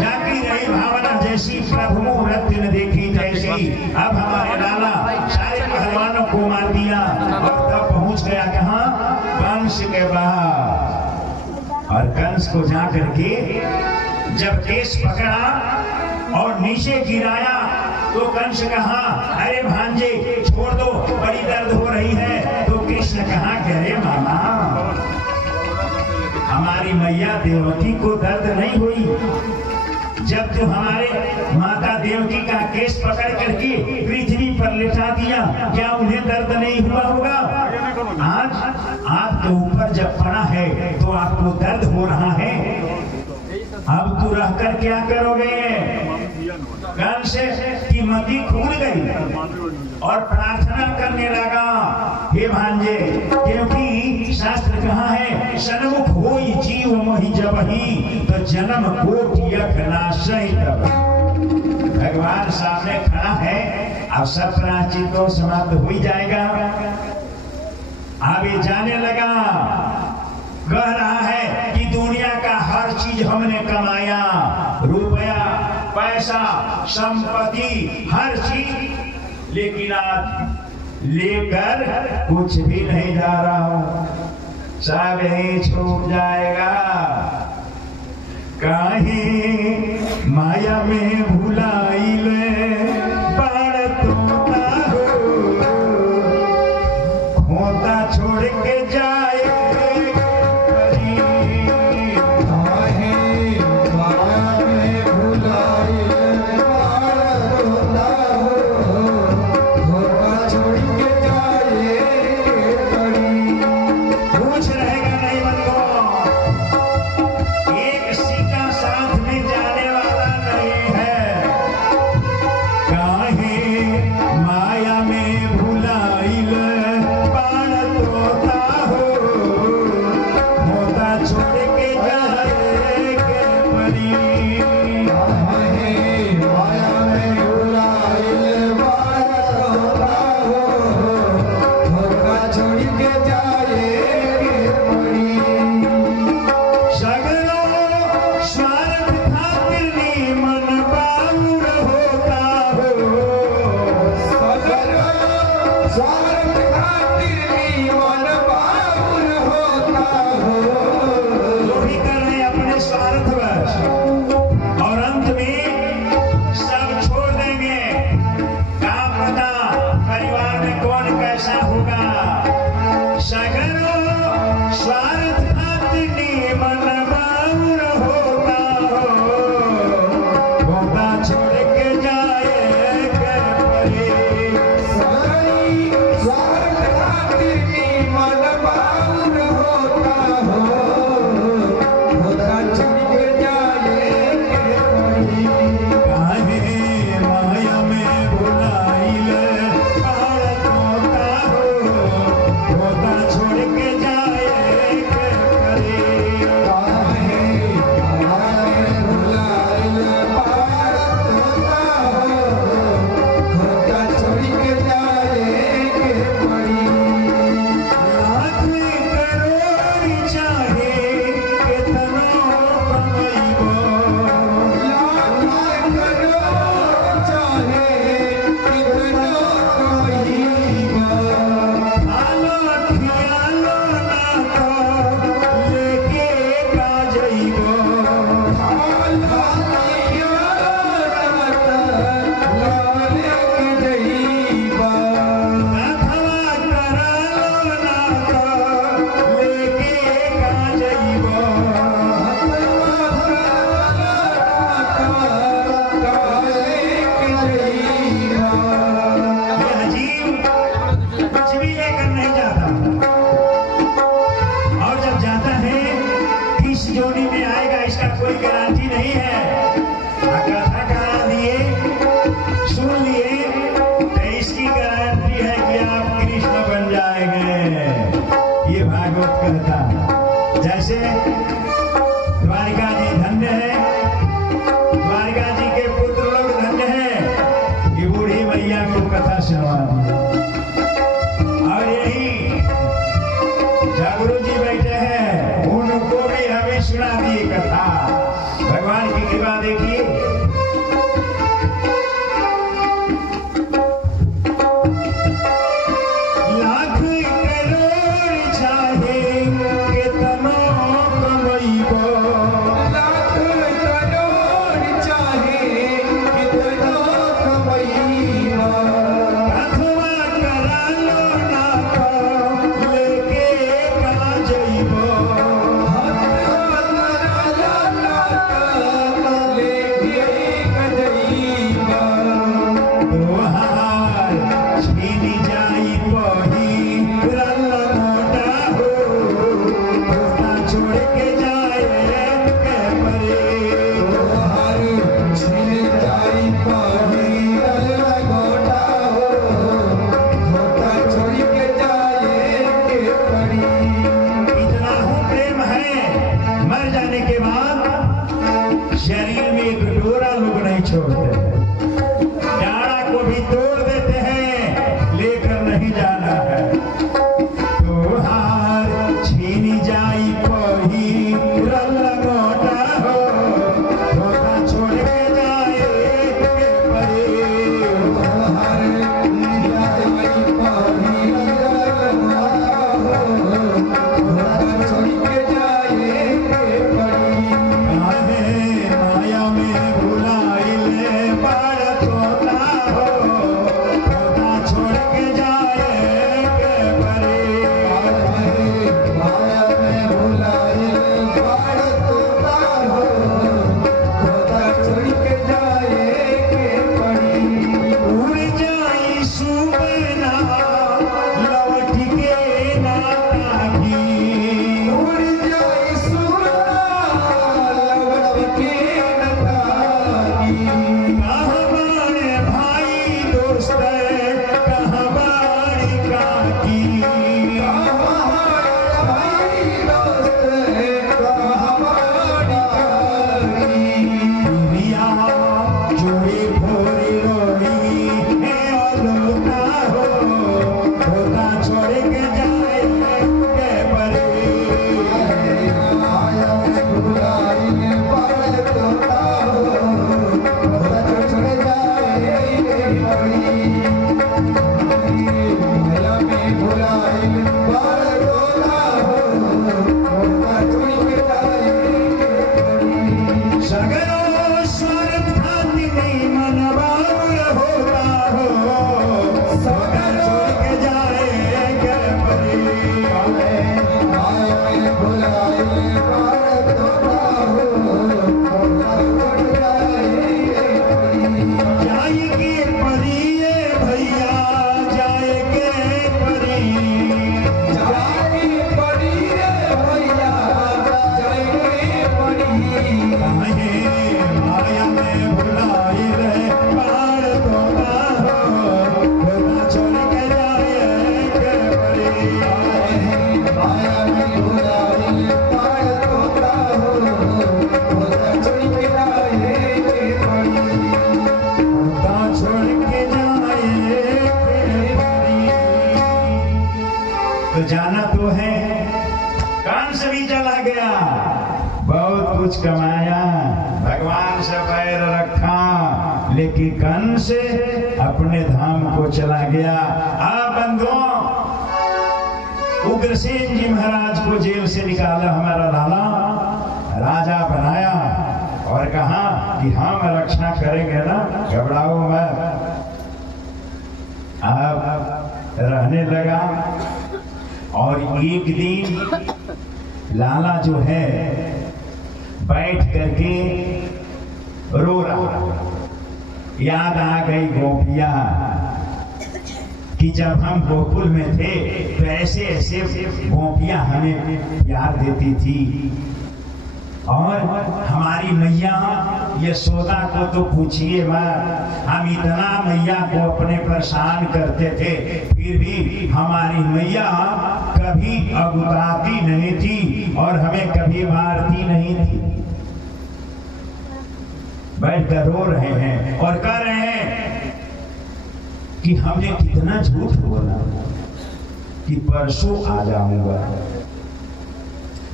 जाती रही भावना जैसी, प्रभु मुहूर्त न देखी तैसी। अब हमारे लाला सारे पहलवानों को मार दिया और तब पहुंच गया कहाँ? कंस के पास। और कंस को जा करके जब केस पकड़ा और नीचे गिराया तो कंस कहा, अरे भांजे छोड़ दो, बड़ी दर्द हो रही है। तो कृष्ण कहा कि अरे मामा, हमारी मैया देवकी को दर्द नहीं हुई। जब तू हमारे माता देवकी का केस पकड़ करके पृथ्वी पर लिटा दिया, क्या उन्हें दर्द नहीं हुआ होगा? आज आपके ऊपर जब पड़ा है तो आपको दर्द हो रहा है। अब तू रहकर क्या करोगे? कंस की मति खुल गई और प्रार्थना करने लगा, हे भांजे, क्योंकि शास्त्र कहा है, सन्मुख होई जीव मोहि जबहि, तो जन्म कोटि यक नाशहि तब। भगवान सामने खड़ा है, अब सब प्राचित तो समाप्त हो ही जाएगा। अब ये जाने लगा, कह रहा है कि दुनिया का हर चीज हमने कमाया, रुपया, पैसा, संपत्ति, हर चीज, लेकिन आज लेकर कुछ भी नहीं जा रहा हूं, सब ही छूट जाएगा। काहे माया में भुलाइले बाड़ तोता हो, खोता छोड़ के जाए जैसे द्वारिका जी धन्य है, द्वारिका जी के पुत्र लोग धन्य है, ये बूढ़ी मैया को कथा सुनवा दी। और यही जागरू जी बैठे हैं, जाना तो है, कंस भी चला गया, बहुत कुछ कमाया, भगवान से पैर रखा, लेकिन कंस अपने धाम को चला गया। अब बंधुओं, उग्रसेन जी महाराज को जेल से निकाला हमारा लाला, राजा बनाया और कहा कि हम रक्षा करेंगे ना, घबराओ मत। अब रहने लगा और एक दिन लाला जो है बैठ करके रो रहा, याद आ गई गोपिया कि जब हम गोकुल में थे तो ऐसे ऐसे गोपिया हमें प्यार देती थी, और हमारी मैया यशोदा को तो पूछिए मत, हम इतना मैया को अपने परेशान करते थे, फिर भी हमारी मैया कभी अगुताती नहीं थी और हमें कभी मारती नहीं थी। बैठकर रो रहे हैं और कह रहे हैं कि हमने कितना झूठ बोला कि परसों आ जाऊंगा,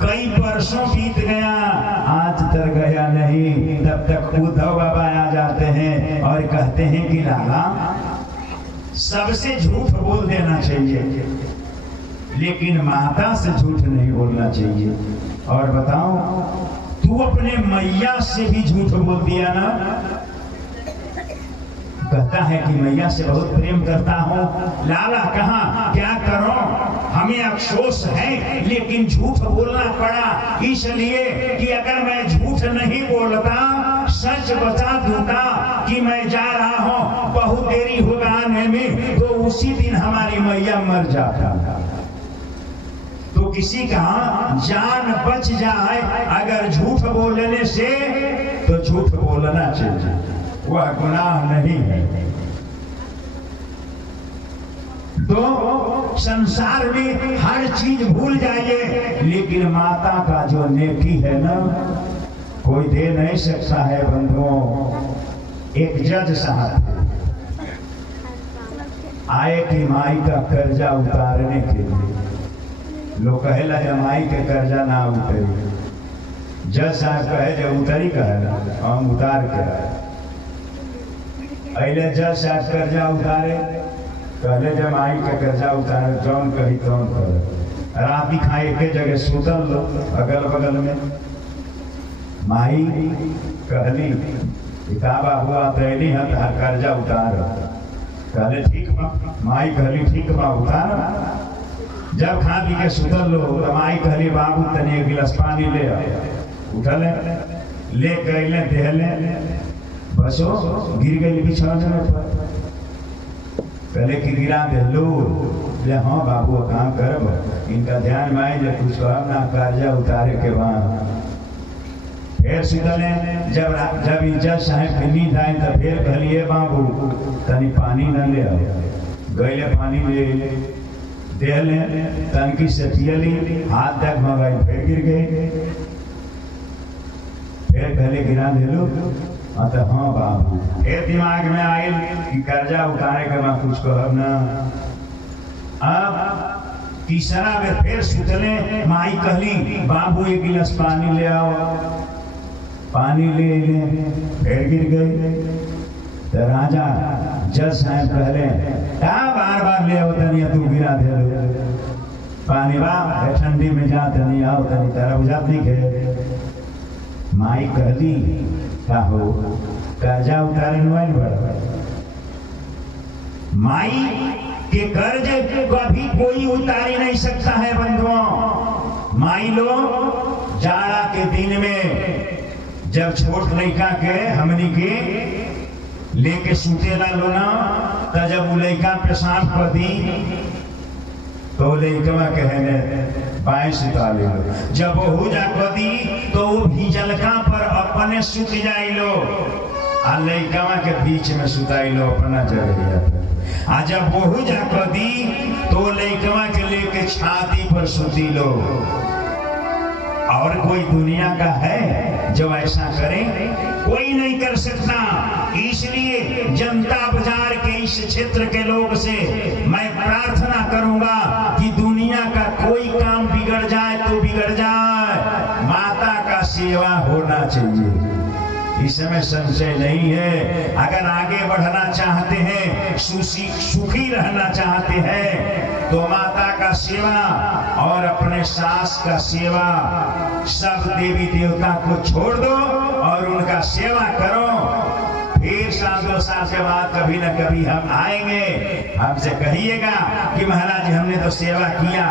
कई वर्षों बीत गया, आज तक गया नहीं। तब तक उद्धव बाबा आ जाते हैं और कहते हैं कि लाला सबसे झूठ बोल देना चाहिए, लेकिन माता से झूठ नहीं बोलना चाहिए। और बताओ, तू अपने मैया से भी झूठ बोल दिया ना। कहता है कि मैया से बहुत प्रेम करता हूँ। लाला कहा क्या करो, हमें अफसोस है, लेकिन झूठ बोलना पड़ा, इसलिए कि अगर मैं झूठ नहीं बोलता, सच बता दूंगा कि मैं जा रहा हूँ, बहुत देरी होगा आने में, तो उसी दिन हमारी मैया मर जाता। तो किसी का जान बच जाए अगर झूठ बोलने से, तो झूठ बोलना चाहिए, वह गुनाह नहीं है। तो संसार में हर चीज भूल जाइए, लेकिन माता का जो नेकी है ना, कोई दे नहीं सकता है। बंधुओं, एक जज साहब आए कि माई का कर्जा उतारने के लिए। लोग कहेला जब माई के कर्जा ना उतरी, जज साहब कहे जब उतरी कहे हम उतार के अले। जज साहब कर्जा उतारे, पहले जब माई के कर्जा उतारे, जौन कही तौन कर, रात खाए के जगह सुतल लो अगल बगल में। माई कहली किताबा हुआ तैली है तो कर्जा उतार, कहले ठीक बा। माई कहली ठीक बा उतार। जब खा पी के सुतल लो तो माई कहली बाबू तनी एक गिलास पानी ले आ। उठल ले गईले देहले, बसो गिर गई बिछौने पर। पहले की गिरा दे लो, हाँ बाबू काम करब, इनका ध्यान में आई जब कुछ कहब ना कर्जा उतारे के बाद। फिर सुतले, जब जज साहब के नींद आई तो फिर कहलिए बाबू तनी पानी न ले आओ। गईले पानी ले देहले, तनकी से पियली, हाथ तक मंगाई, फिर गिर गई। फिर कहले गिरा दे लो, तो हाँ बाबू। फिर दिमाग में आयल कि कर्जा उतारे के बाद कुछ कहब ना। अब तीसरा में फिर सुतले, माई कहली बाबू एक गिलास पानी ले आओ। पानी ले फिर गिर गई। तो राजा जज साहब कहले बार बार ले आओ तनी, तू गिरा दे पानी, बा ठंडी में जा तनी आओ तनी, तारा बुझात नहीं के। माई कहली का हो कर्जा उतारे नुआई बड़ा। माई के कर्ज कभी कोई उतार ही नहीं सकता है बंधुओं। माई लोग दिन में जब छोट लड़का के हमनी के लेके सुतेला लोना, त जब उ लड़का पेशाब कर दी तो लड़कवा कहने बाएं सुता ले लो। जब हो जा कदी तो वो भीजलका पर अपने सुत जाई लो, आ लड़कवा के बीच में सुताई लो अपना जगह पर। आ जब बहु जा कदी तो लड़कवा के लेके छाती पर सुती लो। और कोई दुनिया का है जो ऐसा करे? कोई नहीं कर सकता। इसलिए जनता बाजार के इस क्षेत्र के लोग से मैं प्रार्थना करूंगा कि दुनिया का कोई काम बिगड़ जाए तो बिगड़ जाए, माता का सेवा होना चाहिए, इसमें संशय नहीं है। अगर आगे बढ़ना चाहते हैं, सुखी रहना चाहते हैं, तो माता का सेवा और अपने सास का सेवा, सब देवी देवता को छोड़ दो और उनका सेवा करो। फिर 7-2 साल के बाद कभी न कभी हम आएंगे, हमसे कहिएगा कि महाराज हमने तो सेवा किया,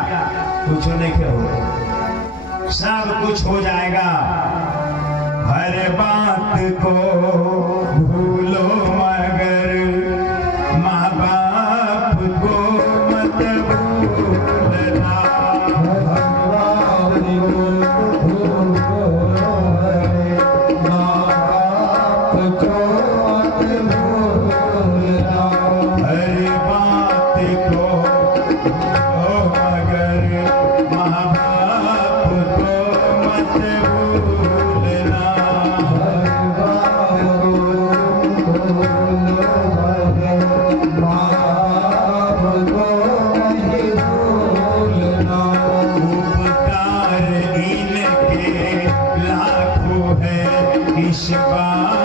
कुछ नहीं करो, सब कुछ हो जाएगा। हर बात को भूलो मगर माँ बाप को मत भूलना। इस बात